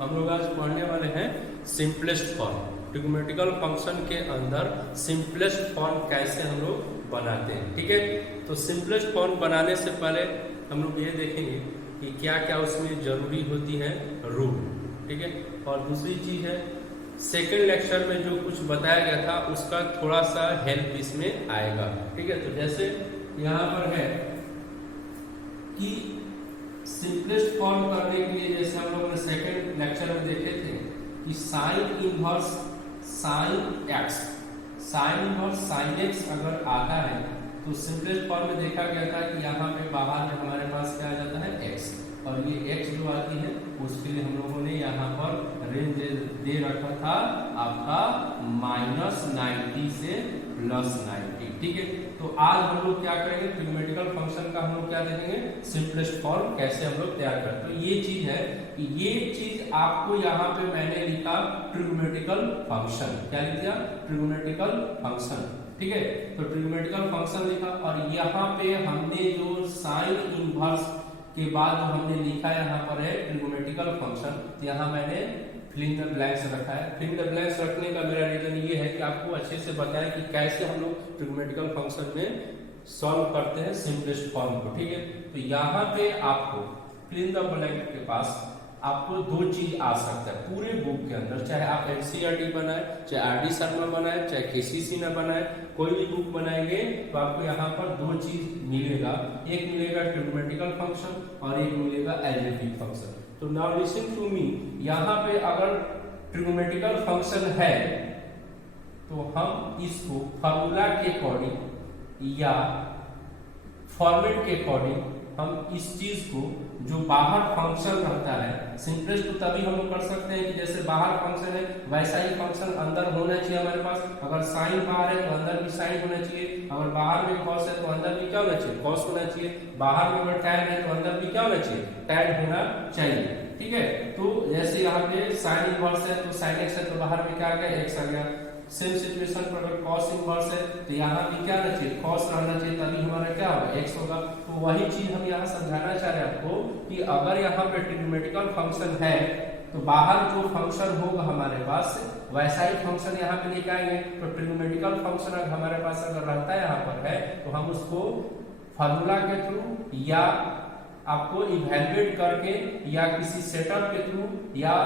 हम लोग आज पढ़ने वाले हैं सिंपलेस्ट फॉर्म। ट्रिग्नोमेट्रिकल फंक्शन के अंदर सिंपलेस्ट फॉर्म कैसे हम लोग बनाते हैं। ठीक है, तो सिंपलेस्ट फॉर्म बनाने से पहले हम लोग ये देखेंगे कि क्या क्या उसमें जरूरी होती है रूल। ठीक है, और दूसरी चीज है सेकेंड लेक्चर में जो कुछ बताया गया था उसका थोड़ा सा हेल्प इसमें आएगा। ठीक है, तो जैसे यहाँ पर है कि सिंपलेस्ट फॉर्म करने के लिए जैसे हम लोग ने सेकेंड लेक्चर में देखे थे कि sine inverse sine x, sine inverse sine x अगर आता है तो सिंपलेस्ट फॉर्म में देखा गया था कि यहाँ पे बाहर में हमारे पास क्या आ जाता है एक्स, और ये एक्स जो आती है उसके लिए हम लोगों ने यहाँ पर रेंज दे रखा था आपका -90 से +90। ठीक है, तो आज हम लोग क्या करेंगे, ट्रिग्नोमेट्रिकल फंक्शन का हम लोग क्या देखेंगे, सिंपलेस्ट फॉर्म कैसे हम लोग तैयार करते हैं। तो ये चीज है कि ये चीज आपको यहाँ पे मैंने लिखा ट्रिग्नोमेट्रिकल फंक्शन, क्या लिख दिया, ट्रिग्नोमेट्रिकल फंक्शन। ठीक है, तो ट्रिग्नोमेट्रिकल फंक्शन लिखा, और यहाँ पे हमने जो साइन इनवर्स के बाद जो हमने लिखा यहाँ पर है ट्रिग्नोमेट्रिकल फंक्शन, यहाँ मैंने फिल इन द ब्लैंक्स रखा है। फिल इन द ब्लैंक्स रखने का मेरा रीजन ये है कि आपको अच्छे से बताएं कि कैसे हम लोग ट्रिग्नोमेट्रिकल फंक्शन में सॉल्व करते हैं सिंपलेस्ट फॉर्म को। ठीक है, तो यहाँ पे आपको फिल इन द ब्लैंक के पास आपको दो चीज आ सकता है पूरे बुक के अंदर, चाहे आप एनसीईआरटी बनाए, चाहे आरडी शर्मा बनाए, चाहे केसीसी ना बनाए, कोई भी बुक बनाएंगे तो आपको यहाँ पर दो चीज मिलेगा, एक मिलेगा ट्रिग्नोमेट्रिकल फंक्शन और एक मिलेगा अलजेब्रिक फंक्शन। तो नाउ लिसन टू मी, यहाँ पे अगर ट्रिग्नोमेट्रिकल फंक्शन है तो हम इसको फार्मूला के अकॉर्डिंग या फॉर्मेट के अकॉर्डिंग हम इस चीज को जो बाहर फंक्शन रहता है, सिंपलेस्ट तो तभी हम लोग कर सकते हैं कि जैसे बाहर फंक्शन है वैसा ही फंक्शन अंदर होना चाहिए हमारे पास। अगर साइन बाहर है तो अंदर भी साइन होना चाहिए, अगर बाहर में कॉस है तो अंदर भी क्या होना चाहिए, कॉस होना चाहिए, बाहर में अगर टैन है तो अंदर भी क्या होना चाहिए, टैन होना चाहिए। ठीक है, तो जैसे यहाँ पे साइन इनवर्स है तो साइन एक्स है तो बाहर में क्या आ गया, एक्स आ गया। सेम सिचुएशन पर अगर cos इनवर्स है तो यहाँ भी क्या रहना चाहिए, cos रहना चाहिए, तभी हमारा क्या होगा, x होगा। तो वही चीज हम यहाँ समझाना चाह रहे हैं आपको कि अगर यहाँ पे ट्रिग्नोमेट्रिकल फंक्शन है तो बाहर जो फंक्शन होगा हमारे पास वैसा ही फंक्शन यहाँ पे लेके आएंगे। तो ट्रिग्नोमेट्रिकल फंक्शन अगर हमारे पास अगर रहता है यहाँ पर है तो हम उसको फार्मूला के थ्रू या आपको इवेल्युएट करके या किसी सेटअप के थ्रू या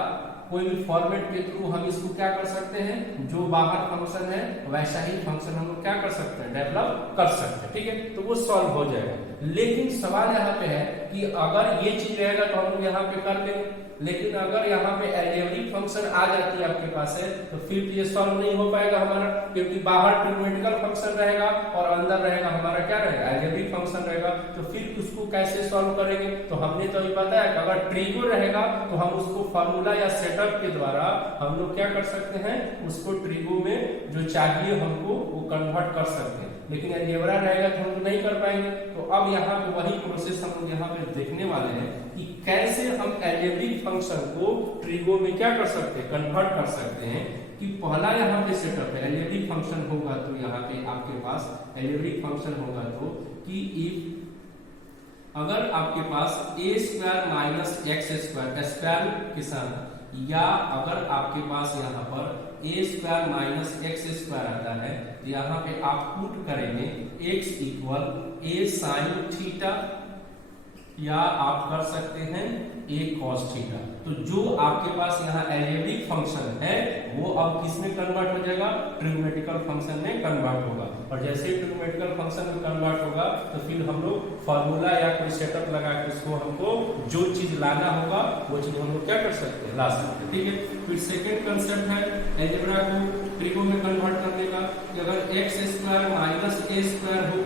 कोई भी फॉर्मेट के थ्रू हम इसको क्या कर सकते हैं, जो बाहर फंक्शन है वैसा ही फंक्शन हम लोग क्या कर सकते हैं, डेवलप कर सकते हैं। ठीक है, तो वो सॉल्व हो जाएगा। लेकिन सवाल यहाँ पे है कि अगर ये चीज रहेगा तो हम लोग यहाँ पे कर लेंगे, लेकिन अगर यहाँ पे अलजेब्रिक फंक्शन आ जाती है आपके पास है तो फिर ये सॉल्व नहीं हो पाएगा हमारा, क्योंकि बाहर ट्रिग्नोमेट्रिकल फंक्शन रहेगा और अंदर रहेगा हमारा क्या रहेगा, अलजेब्रिक फंक्शन रहेगा। तो फिर उसको कैसे सॉल्व करेंगे, तो हमने तो अभी बताया कि अगर ट्रिगो रहेगा तो हम उसको फार्मूला या सेटअप के द्वारा हम लोग क्या कर सकते हैं, उसको ट्रिगो में जो चाहिए हमको वो कन्वर्ट कर सकते हैं। लेकिन अलजेब्रा रहेगा तो हम नहीं कर पाएंगे। तो अब यहाँ पे वही प्रोसेस हम लोग यहाँ पे देखने वाले हैं कि कैसे हम अलजेब्रिक फंक्शन को ट्रिगो में क्या कर सकते हैं, कन्वर्ट कर सकते हैं। कि पहला यहाँ पे सेटअप है, अलजेब्रिक फंक्शन होगा तो यहाँ पे आपके पास अलजेब्रिक फंक्शन होगा तो कि इफ अगर आपके पास a square minus x square square के साथ, या अगर आपके पास यहाँ पर a square minus x square आता है तो यहाँ पे आप पुट करेंगे x equal a sign theta, या आप कर सकते हैं a cos थीटा। तो जो आपके पास यहाँ अलजेब्रिक फंक्शन है वो अब किस में कन्वर्ट हो जाएगा, ट्रिग्नोमेट्रिकल फंक्शन में कन्वर्ट होगा। और जैसे ही ट्रिग्नोमेट्रिकल फंक्शन में कन्वर्ट होगा तो फिर हम लोग फार्मूला या कोई सेटअप लगा के उसको हमको जो चीज लाना होगा वो चीज हम लोग क्या कर सकते हैं, ला सकते हैं। ठीक है, फिर सेकेंड कंसेप्ट है अलजेब्रा को ट्रिगो में कन्वर्ट करने का कि अगर एक्स स्क्वायर माइनस ए स्क्वायर हो,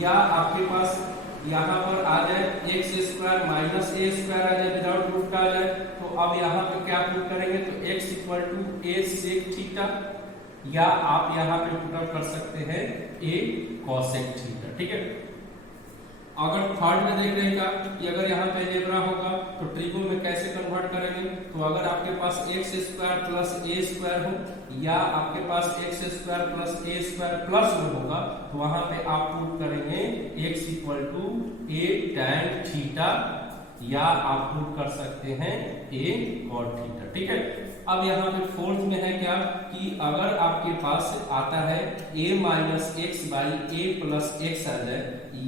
या आपके पास यहाँ पर आ जाए एक्स स्क्वायर माइनस ए स्क्वायर आ जाए विदाउट रूट का आ जाए, तो अब यहाँ पे क्या पुट करेंगे, तो x equal to a sec theta, या आप यहाँ पे पुट अप कर सकते हैं a cosec थीटा। ठीक है, अगर थर्ड में देख रहे का कि अगर यहाँ पे अलजेब्रा होगा तो ट्रिगो में कैसे कन्वर्ट करेंगे, तो अगर आपके पास x square plus a square हो, या आपके पास x square plus a square plus में होगा तो वहां पे आप पुट करेंगे x equal to a tan theta या आप पुट कर सकते हैं a cot थीटा। ठीक है, अब यहाँ पे फोर्थ में है क्या कि अगर आपके पास आता है a minus x by a plus x आ जाए,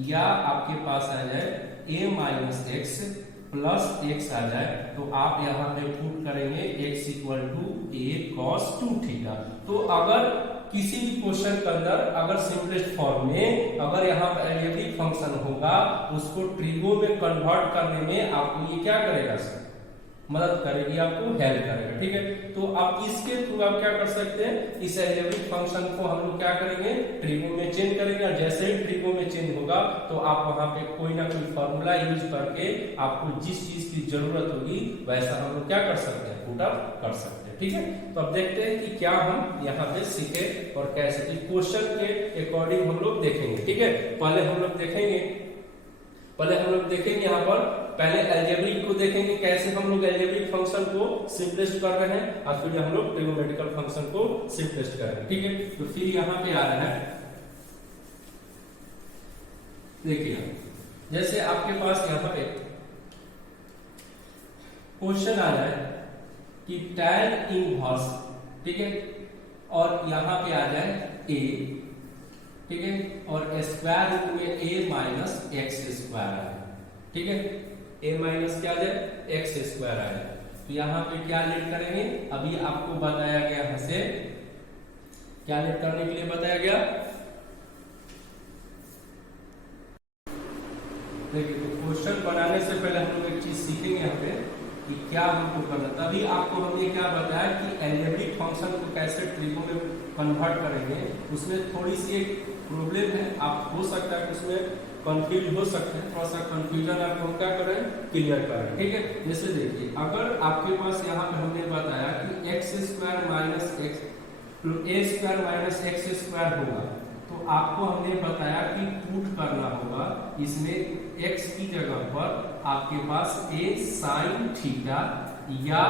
या आपके पास आ जाए a minus x plus x आ जाए, तो आप यहाँ पे पुट करेंगे x equal to a cos 2 थीटा। तो अगर किसी भी क्वेश्चन के अंदर अगर सिंपलेस्ट फॉर्म में अगर यहाँ पर एलजेब्रिक फंक्शन होगा, उसको ट्रिगो में कन्वर्ट करने में आपको ये क्या करेगा सर, मदद करेगी, आपको हेल्प करेगा। ठीक है, तो आप इसके थ्रू आप क्या कर सकते हैं, इस एलजेब्रिक फंक्शन को हम लोग क्या करेंगे, ट्रिगो में चेंज करेंगे, और जैसे ही ट्रिगो में चेंज होगा तो आप वहां पे कोई ना कोई फॉर्मूला यूज करके आपको जिस चीज की जरूरत होगी वैसा हम लोग क्या कर सकते हैं, पुट अप कर सकते हैं। ठीक है, तो अब देखते हैं कि क्या हम यहाँ पे सीखे और कैसे क्वेश्चन के अकॉर्डिंग हम लोग देखेंगे। ठीक है, पहले हम लोग देखेंगे यहाँ पर पहले अलजेब्रिक को देखेंगे, कैसे हम लोग अलजेब्रिक फंक्शन को सिंपलेस्ट कर रहे हैं, और फिर हम लोग ट्रिगोनोमेट्रिकल फंक्शन को सिंपलेस्ट कर रहे हैं। ठीक है, तो फिर यहाँ पे आ रहा है, देखिए जैसे आपके पास यहाँ पे क्वेश्चन आ जाए कि tan इनवर्स, ठीक है, और यहाँ पे आ जाए a, ठीक है, और स्क्वायर रूट में a माइनस एक्स स्क्वायर आ जाए। ठीक है, a माइनस क्या आ जाए, एक्स स्क्वायर आ जाए। तो यहाँ पे क्या लेट करेंगे, अभी आपको बताया गया यहाँ से क्या लेट करने के लिए बताया गया, देखिए तो क्वेश्चन बनाने से पहले हम लोग एक चीज सीखेंगे यहाँ पे कि क्या हमको करना। तभी आपको हमने क्या बताया कि अलजेब्रिक फंक्शन को कैसे ट्रिगो में कन्वर्ट करेंगे, उसमें थोड़ी सी एक प्रॉब्लम है, आप हो सकता है कि उसमें कंफ्यूज हो सकते हैं, थोड़ा सा कंफ्यूजन आपको हम क्या करें, क्लियर करें। ठीक है, जैसे देखिए अगर आपके पास यहाँ पे हमने बताया कि एक्स स्क्वायर माइनस एक्स ए स्क्वायर माइनस एक्स स्क्वायर होगा, तो आपको हमने बताया कि पुट करना होगा इसमें x की जगह पर आपके पास a साइन थीटा, या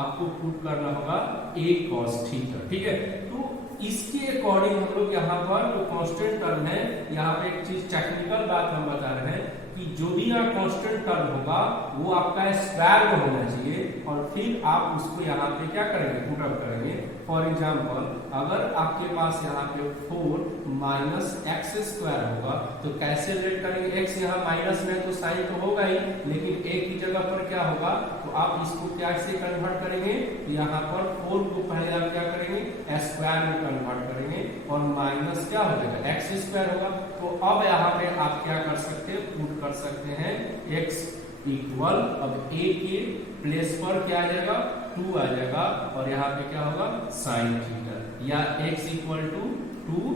आपको पुट करना होगा a cos थीटा। ठीक है, तो इसके अकॉर्डिंग हम लोग यहाँ पर जो कांस्टेंट टर्म है, यहाँ पे एक चीज टेक्निकल बात हम बता रहे हैं कि जो भी यहाँ कांस्टेंट टर्म होगा वो आपका स्क्वायर में होना चाहिए, और फिर आप उसको यहाँ पे क्या करेंगे, पुट अप करेंगे। फॉर एग्जाम्पल अगर आपके पास यहाँ पे 4 माइनस एक्स स्क्वायर होगा, तो कैसे लेट करेंगे, एक्स यहाँ माइनस में तो साइन तो होगा ही, लेकिन a की जगह पर क्या होगा, तो आप इसको क्या से कन्वर्ट करेंगे, यहाँ पर 4 को पहले आप क्या करेंगे, स्क्वायर में कन्वर्ट करेंगे, और माइनस क्या हो जाएगा, एक्स स्क्वायर होगा। तो अब यहाँ पे आप क्या कर सकते हैं, पुट कर सकते हैं x इक्वल, अब a के प्लेस पर क्या आ जाएगा, 2 आ जाएगा, और यहाँ पे क्या होगा, साइन थीटा, या x equal to 2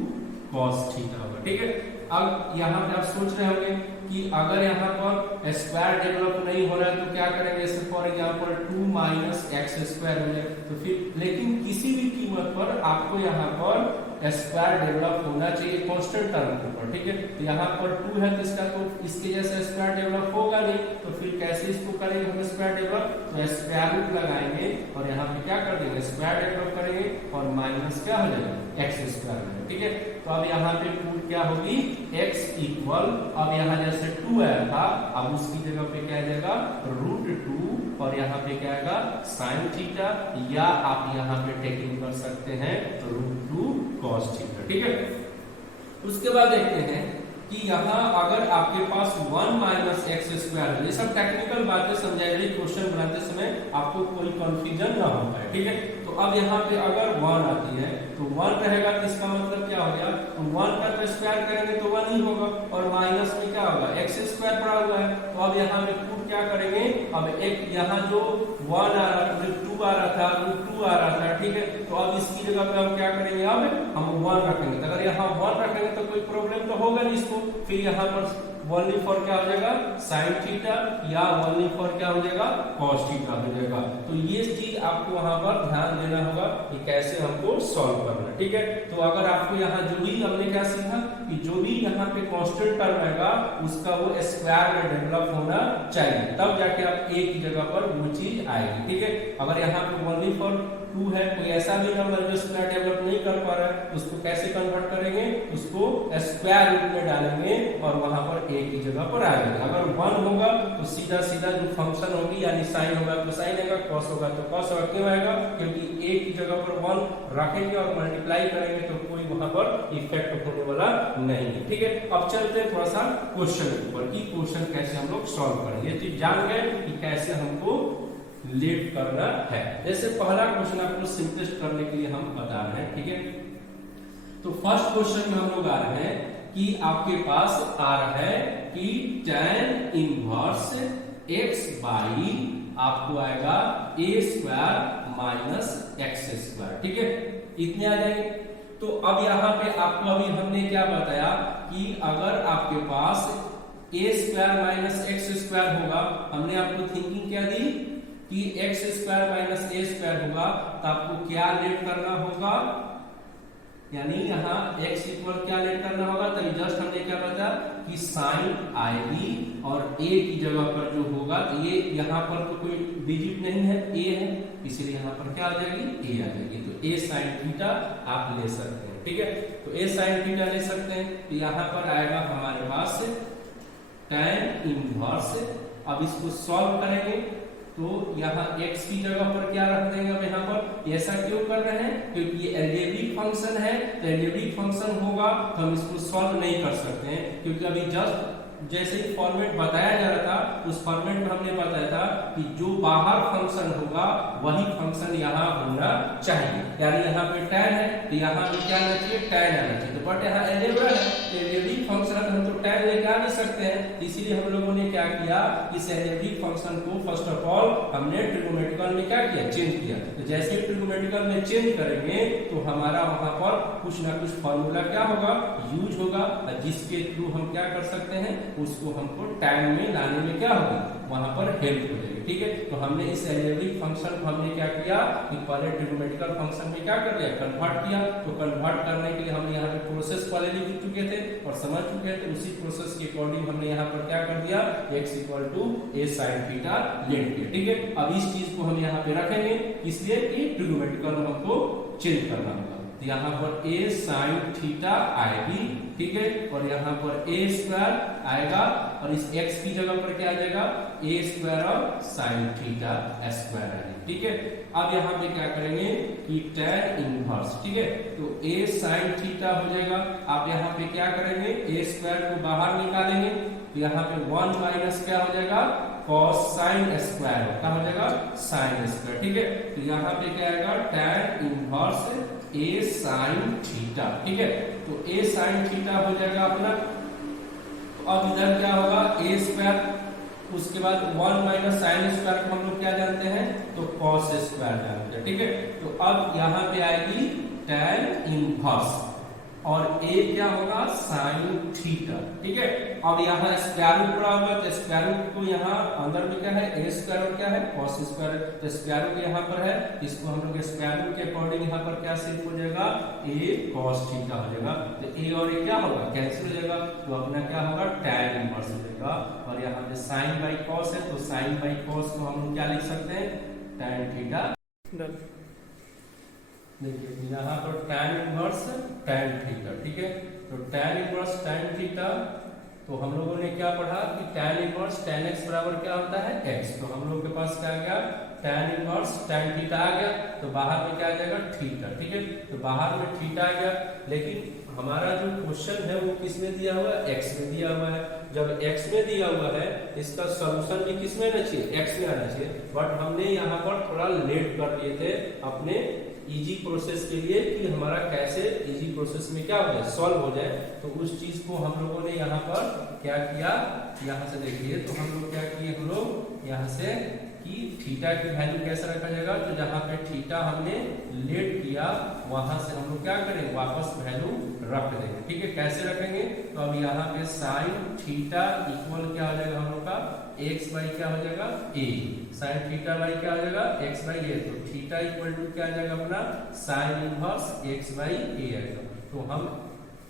cos theta होगा। ठीक है, अब यहाँ पे आप सोच रहे होंगे कि अगर यहाँ पर स्क्वायर डेवलप नहीं हो रहा है तो क्या करेंगे, जैसे for example 2 minus x square हो जाए, तो फिर लेकिन किसी भी कीमत पर आपको यहाँ पर स्क्वायर डेवलप होना चाहिए कांस्टेंट टर्म के ऊपर। ठीक है, तो यहाँ पर 2 है तो इसका तो इसके जैसे स्क्वायर डेवलप होगा नहीं, तो फिर कैसे इसको करेंगे हम स्क्वायर डेवलप, तो स्क्वायर रूट लगाएंगे और यहाँ पे क्या कर देंगे, स्क्वायर डेवलप करेंगे, और माइनस क्या हो जाएगा, एक्स स्क्वायर हो जाएगा। ठीक है, तो अब यहाँ पे पुट क्या होगी, x इक्वल, अब यहाँ जैसे 2 आया था, अब उसकी जगह पे क्या आ जाएगा, √2, और यहाँ पे क्या आएगा, साइन थीटा, या आप यहाँ पे टेकिंग कर सकते हैं √2 cos थीटा। ठीक है, उसके बाद देखते हैं कि यहाँ अगर आपके पास 1 माइनस एक्स स्क्वायर है, ये सब टेक्निकल बातें समझाएगी, क्वेश्चन बनाते समय आपको कोई कंफ्यूजन ना हो पाए। ठीक है, तो अब यहाँ पे अगर 1 आती है तो 1 रहेगा, तो इसका मतलब क्या हो गया, तो 1 का तो स्क्वायर करेंगे तो 1 ही होगा, और माइनस में क्या होगा, एक्स स्क्वायर पड़ा हुआ है, तो अब यहाँ पे पुट क्या करेंगे, अब एक यहाँ जो 1 आ रहा था, जो 2 आ रहा था, वो 2 आ रहा था। ठीक है, तो अब इसकी जगह पे हम क्या करेंगे, अब हम 1 रखेंगे, तो अगर यहाँ 1 रखेंगे तो कोई प्रॉब्लम तो होगा नहीं इसको, फिर यहाँ पर ओनली फॉर क्या हो जाएगा, साइन थीटा, या ओनली फॉर क्या हो जाएगा, कॉस थीटा हो जाएगा। तो ये चीज आपको वहां पर ध्यान देना होगा कि कैसे हमको सॉल्व करना है। ठीक है, तो अगर आपको यहाँ जो भी हमने क्या सीखा कि जो भी यहाँ पे कांस्टेंट टर्म आएगा उसका वो स्क्वायर में डेवलप होना चाहिए, तब जाके आप एक ही जगह पर वो चीज आएगी। ठीक है, अगर यहाँ पे ओनली फॉर 2 है, कोई ऐसा भी नंबर जो स्क्वायर डेवलप नहीं कर पा रहा है, उसको कैसे कन्वर्ट करेंगे, उसको स्क्वायर रूट में डालेंगे और वहां पर एक ही जगह पर आ जाएगा। अगर 1 होगा तो सीधा सीधा जो फंक्शन होगी यानी साइन होगा तो साइन आएगा, कॉस होगा तो कॉस होगा। क्यों आएगा, क्योंकि एक ही जगह पर 1 रखेंगे और मल्टीप्लाई करेंगे तो कोई वहां पर इफेक्ट होने वाला नहीं है। ठीक है, अब चलते हैं थोड़ा सा क्वेश्चन के ऊपर कि क्वेश्चन कैसे हम लोग सॉल्व करेंगे। ये चीज जान गए कि कैसे हमको लेट करना है। जैसे पहला क्वेश्चन आपको सिंपलेस्ट करने के लिए हम बता रहे हैं। ठीक है, तो फर्स्ट क्वेश्चन में हम लोग आ रहे हैं कि आपके पास आ रहा है कि tan इनवर्स x बाई आपको आएगा a square minus x square. ठीक है, इतने आ जाएंगे। तो अब यहाँ पे आपको अभी हमने क्या बताया कि अगर आपके पास a square minus x square होगा, हमने आपको थिंकिंग क्या दी कि एक्स स्क्वायर माइनस ए स्क्वायर होगा, तो आपको क्या लेट करना होगा, यानी यहाँ x इक्वल क्या लेट करना होगा। तो जस्ट हमने क्या बताया कि साइन आएगी और a की जगह पर जो होगा, तो ये यहाँ पर तो कोई डिजिट नहीं है, a है, इसलिए यहाँ पर क्या आ जाएगी, a आ जाएगी। तो a साइन थीटा आप ले सकते हैं। ठीक है, तो a साइन थीटा ले सकते हैं। तो यहाँ पर आएगा हमारे पास tan इनवर्स। अब इसको सॉल्व करेंगे तो यहाँ x की जगह पर क्या रख देंगे, अब यहाँ पर ऐसा क्यों कर रहे हैं, क्योंकि ये एलजेब्रिक फंक्शन है, तो एलजेब्रिक फंक्शन होगा तो हम इसको सॉल्व नहीं कर सकते हैं, क्योंकि अभी जस्ट जैसे ही फॉर्मेट बताया जा रहा था उस फॉर्मेट में हमने बताया था कि जो बाहर फंक्शन होगा वही फंक्शन यहाँ होना चाहिए। यानी यहाँ पे tan है तो यहाँ पे क्या आना चाहिए, tan आना चाहिए। तो बट यहाँ एलजेब्रा है, एलजेब्रिक फंक्शन हम तो tan लेके आ नहीं सकते हैं, इसीलिए हम लोगों ने क्या किया, इस एलजेब्रिक फंक्शन को फर्स्ट ऑफ ऑल हमने ट्रिगोनोमेट्रिकल में क्या किया, चेंज किया। तो जैसे ट्रिगोनोमेट्रिकल में चेंज करेंगे तो हमारा वहां पर कुछ ना कुछ फॉर्मूला क्या होगा, यूज होगा, जिसके थ्रू हम क्या कर सकते हैं, उसको हमको टाइम में लाने में क्या होगी, वहां पर हेल्प हो जाएगी। ठीक है, तो हमने इस एलजेब्रिक फंक्शन को हमने क्या किया कि पहले ट्रिगोनोमेट्रिकल फंक्शन में क्या कर लिया, कन्वर्ट किया। तो कन्वर्ट करने के लिए हम यहाँ पे प्रोसेस पहले लिख चुके थे और समझ चुके हैं, तो उसी प्रोसेस के अकॉर्डिंग हमने यहाँ पर क्या कर दिया, x equal to a sin theta ले लिया। ठीक है, अब इस चीज को हम यहाँ पे रखेंगे, इसलिए कि ट्रिगोनोमेट्रिकल में हमको चेंज करना होगा। तो यहाँ पर a sin थीटा आएगी। ठीक है, और यहाँ पर a स्क्वायर आएगा और इस x की जगह पर क्या आ जाएगा, a स्क्वायर और sin थीटा स्क्वायर आएगी। ठीक है, अब यहाँ पे क्या करेंगे कि tan इनवर्स। ठीक है, तो a sin थीटा हो जाएगा। आप यहाँ पे क्या करेंगे, a स्क्वायर को बाहर निकालेंगे तो यहाँ पे 1 माइनस क्या हो जाएगा, cos sin स्क्वायर क्या हो जाएगा, sin स्क्वायर। ठीक है, तो यहाँ पे क्या आएगा, tan inverse a sin theta. ठीक है, तो a sin थीटा हो जाएगा अपना। तो अब इधर क्या होगा, a स्क्वायर, उसके बाद 1 माइनस साइन स्क्वायर को हम लोग क्या जानते हैं, तो cos स्क्वायर जानते हैं। ठीक है, तो अब यहाँ पे आएगी tan इनवर्स और a क्या होगा, sin थीटा। ठीक है, अब यहाँ स्क्वायर रूट पड़ा होगा तो स्क्वायर रूट को यहाँ अंदर में क्या है, a स्क्वायर और क्या है, cos स्क्वायर। तो स्क्वायर रूट यहाँ पर है, इसको हम लोग स्क्वायर रूट के अकॉर्डिंग यहाँ पर क्या सिर्फ हो जाएगा, a cos थीटा हो जाएगा। तो a और a क्या होगा, कैंसिल हो जाएगा, तो अपना क्या होगा, tan इनवर्स हो जाएगा। और यहाँ पे sin बाई cos है, तो sin बाई cos को हम लोग क्या लिख सकते हैं, tan थीटा। देखिए यहाँ पर tan इनवर्स tan थीटा। ठीक है, तो tan इनवर्स tan थीटा, तो हम लोगों ने क्या पढ़ा कि tan इनवर्स tan x बराबर क्या होता है, x। तो हम लोग के पास क्या आ गया, tan इनवर्स tan थीटा आ गया, तो बाहर में क्या आ जाएगा, थीटा। ठीक है, तो बाहर में थीटा आ गया, लेकिन हमारा जो क्वेश्चन है वो किस में दिया हुआ है, x में दिया हुआ है। जब x में दिया हुआ है, इसका सॉल्यूशन भी किस में आना चाहिए, x में आना चाहिए। बट हमने यहाँ पर थोड़ा लेट कर लिए थे अपने इजी प्रोसेस के लिए कि हमारा कैसे इजी प्रोसेस में क्या हो जाए, सॉल्व हो जाए। तो उस चीज को हम लोगों ने यहाँ पर क्या किया, यहाँ से देखिए, तो हम लोग क्या किए, हम लोग यहाँ से कि थीटा की वैल्यू कैसे रखा जाएगा, तो जहाँ पे थीटा हमने लेट किया वहां से हम लोग क्या करेंगे, वापस वैल्यू रख देंगे। ठीक है, कैसे रखेंगे, तो अब यहाँ पे साइन थीटा इक्वल क्या हो जाएगा हम लोग का, x बाई क्या हो जाएगा, a। साइन थीटा बाई क्या हो जाएगा, x बाई a। तो थीटा इक्वल टू क्या आ जाएगा अपना, sine inverse x by a आएगा। तो हम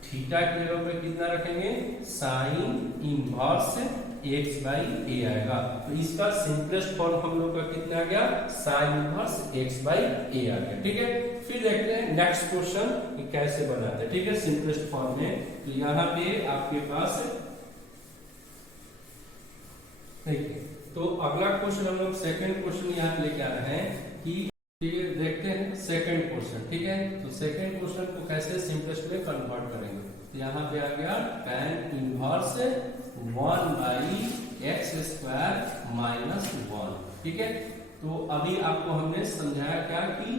थीटा की जगह पे कितना रखेंगे, साइन इनवर्स एक्स बाई ए आएगा। तो इसका सिंपलेस्ट फॉर्म हम लोग का कितना आ गया, साइन इनवर्स एक्स बाई ए आ गया। ठीक है, फिर देखते हैं नेक्स्ट क्वेश्चन कैसे बनाते हैं। ठीक है, सिंपलेस्ट फॉर्म में तो यहाँ पे आपके पास देखिए, तो अगला क्वेश्चन हम लोग सेकंड क्वेश्चन यहाँ पे लेके आ रहे हैं कि ठीक है, देखते हैं सेकंड क्वेश्चन। ठीक है, तो सेकंड क्वेश्चन को कैसे सिंपलेस्ट में कन्वर्ट करेंगे। तो यहाँ पे आ गया tan inverse 1 by x square minus 1। ठीक है, तो अभी आपको हमने समझाया क्या कि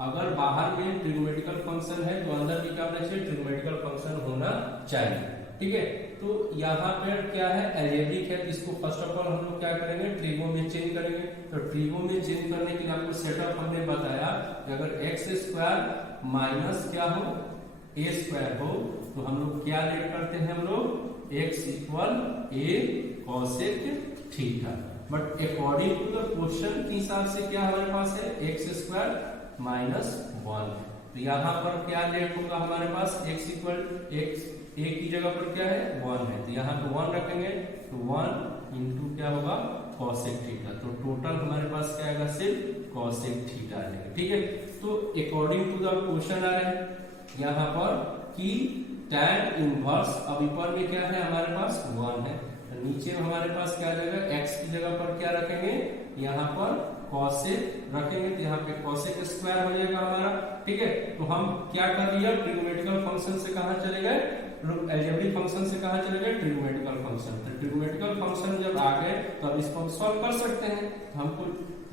अगर बाहर में ट्रिग्नोमेट्रिकल फंक्शन है तो अंदर भी क्या होना चाहिए, ट्रिग्नोमेट्रिकल फंक्शन होना चाहिए। ठीक है, तो यहाँ पर क्या है, एल्जेब्रिक है, इसको फर्स्ट ऑफ ऑल हम लोग क्या करेंगे, ट्रिगो में चेंज करेंगे। तो ट्रिगो में चेंज करने के लिए आपको सेटअप हमने बताया कि अगर एक्स स्क्वायर माइनस क्या हो, ए स्क्वायर हो, तो हम लोग क्या लेट करते हैं, हम लोग x equal a cosec theta. But according to the question के हिसाब से क्या हमारे पास है, एक्स स्क्वायर माइनस 1। तो यहाँ पर क्या लेट होगा हमारे पास, एक्स इक्वल एक्स ए की जगह पर क्या है, 1 है, तो यहाँ पे 1 रखेंगे, तो 1 इंटू क्या होगा, कॉसेक थीटा। तो टोटल हमारे पास क्या आएगा, सिर्फ कॉसेक थीटा आएगा। ठीक है, तो अकॉर्डिंग टू द क्वेश्चन आ रहे हैं यहाँ पर कि tan इनवर्स, अब ऊपर में क्या है हमारे पास 1 है, तो नीचे हमारे पास क्या आ जाएगा, x की जगह पर क्या रखेंगे, यहाँ पर कॉसेक रखेंगे, तो यहाँ पे कॉसेक स्क्वायर हो जाएगा हमारा। ठीक है, तो हम क्या कर लिया, ट्रिग्नोमेट्रिकल फंक्शन से कहाँ चले गए, अलजेब्रिक फंक्शन से कहाँ चले गए, ट्रिग्नोमेट्रिकल फंक्शन। तो ट्रिग्नोमेट्रिकल फंक्शन जब आ गए तो अब इसको हम सॉल्व कर सकते हैं। हमको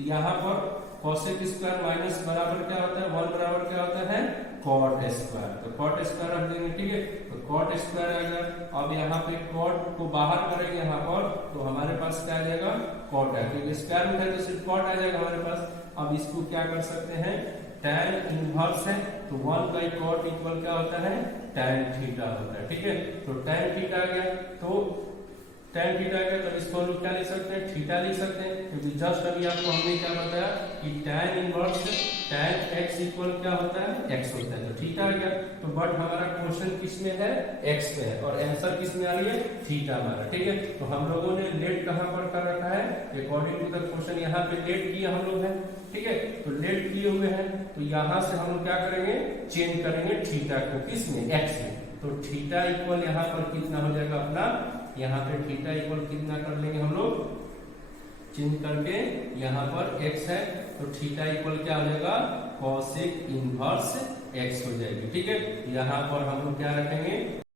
यहाँ पर कॉसेक स्क्वायर माइनस बराबर क्या होता है, 1 बराबर क्या होता है, कॉट स्क्वायर। तो कॉट स्क्वायर रख देंगे। ठीक है, तो कॉट स्क्वायर आ गया। अब यहाँ पे कॉट को बाहर करेंगे यहाँ पर, तो हमारे पास क्या आ जाएगा, कॉट है, क्योंकि स्क्वायर रूट है तो सिर्फ कॉट आ जाएगा हमारे पास। अब इसको क्या कर सकते हैं, tan इनवर्स है, तो 1 बाई कॉट इक्वल क्या होता है, tan थीटा होता है। ठीक है, तो tan थीटा आ गया, तो tan थीटा आ गया, तो इसको हम लोग क्या लिख सकते हैं, थीटा लिख सकते हैं, क्योंकि जस्ट अभी आपको हमने क्या बताया कि tan inverse tan x equal क्या होता है, x होता है, तो थीटा आ गया। तो बट हमारा क्वेश्चन किस में है, x में है, और आंसर किस में आ रही है, थीटा हमारा। ठीक है, तो हम लोगों ने लेट कहाँ पर कर रखा है, अकॉर्डिंग टू द क्वेश्चन यहाँ पे लेट किया हम लोग है। ठीक है, तो लेट किए हुए हैं, तो यहाँ से हम लोग क्या करेंगे, चेंज करेंगे थीटा को, किस में, x में। तो थीटा इक्वल यहाँ पर कितना हो जाएगा अपना, यहाँ पे थीटा इक्वल कितना कर लेंगे हम लोग, चेंज करके यहाँ पर x है, तो थीटा इक्वल क्या हो जाएगा, कॉसेक इनवर्स x हो जाएगी। ठीक है, यहाँ पर हम लोग क्या रखेंगे,